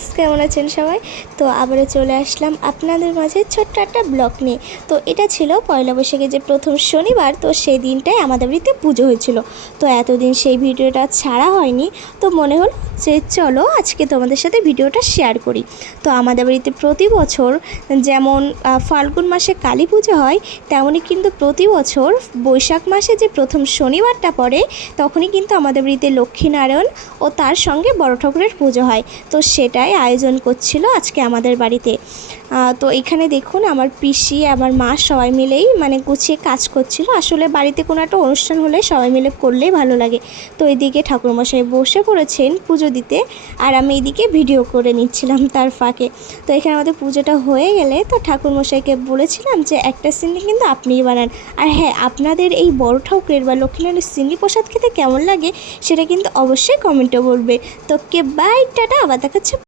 Guys, কেমন আছেন সবাই? তো আবারও চলে আসলাম আপনাদের মাঝে ছোট্ট একটা ব্লগ নিয়ে। তো এটা ছিল পয়লা বৈশাখে যে প্রথম শনিবার, তো সেই দিনটাই আমাদের বাড়িতে পুজো হয়েছিল। তো এতদিন সেই ভিডিওটা ছাড়া হয়নি, তো মনে হলো যে চলো আজকে তোমাদের সাথে ভিডিওটা শেয়ার করি। তো আমাদের বাড়িতে প্রতি বছর যেমন ফাল্গুন মাসে কালী পুজো হয়, তেমনই কিন্তু প্রতি বছর বৈশাখ মাসে যে প্রথম শনিবারটা পড়ে তখনই কিন্তু আমাদের বাড়িতে লক্ষ্মীনারায়ণ ও তার সঙ্গে বড় ঠাকুরের পুজো হয়। তো সেটাই আয়োজন করছিল আজকে আমাদের বাড়িতে। তো এখানে দেখুন আমার পিসি আমার মা সবাই মিলেই গুছিয়ে কাজ করছিল। আসলে বাড়িতে কোনো একটা অনুষ্ঠান হলে সবাই মিলে করলেই ভালো লাগে। তো এদিকে ঠাকুরমশাই বসে পড়েছেন পুজো দিতে, আর আমি এদিকে ভিডিও করে নিচ্ছিলাম তার ফাঁকে। তো এখানে আমাদের পুজোটা হয়ে গেলে তো ঠাকুরমশাইকে বলেছিলাম যে একটা সিন্নি কিন্তু আপনিই বানান। আর হ্যাঁ, আপনাদের এই বড় ঠাকুরের বা লক্ষ্মীনারায়ণের সিন্নি প্রসাদ খেতে কেমন লাগে সেটা কিন্তু অবশ্যই কমেন্টে বলবে। তো বাই, টাটা, আবার দেখাচ্ছে।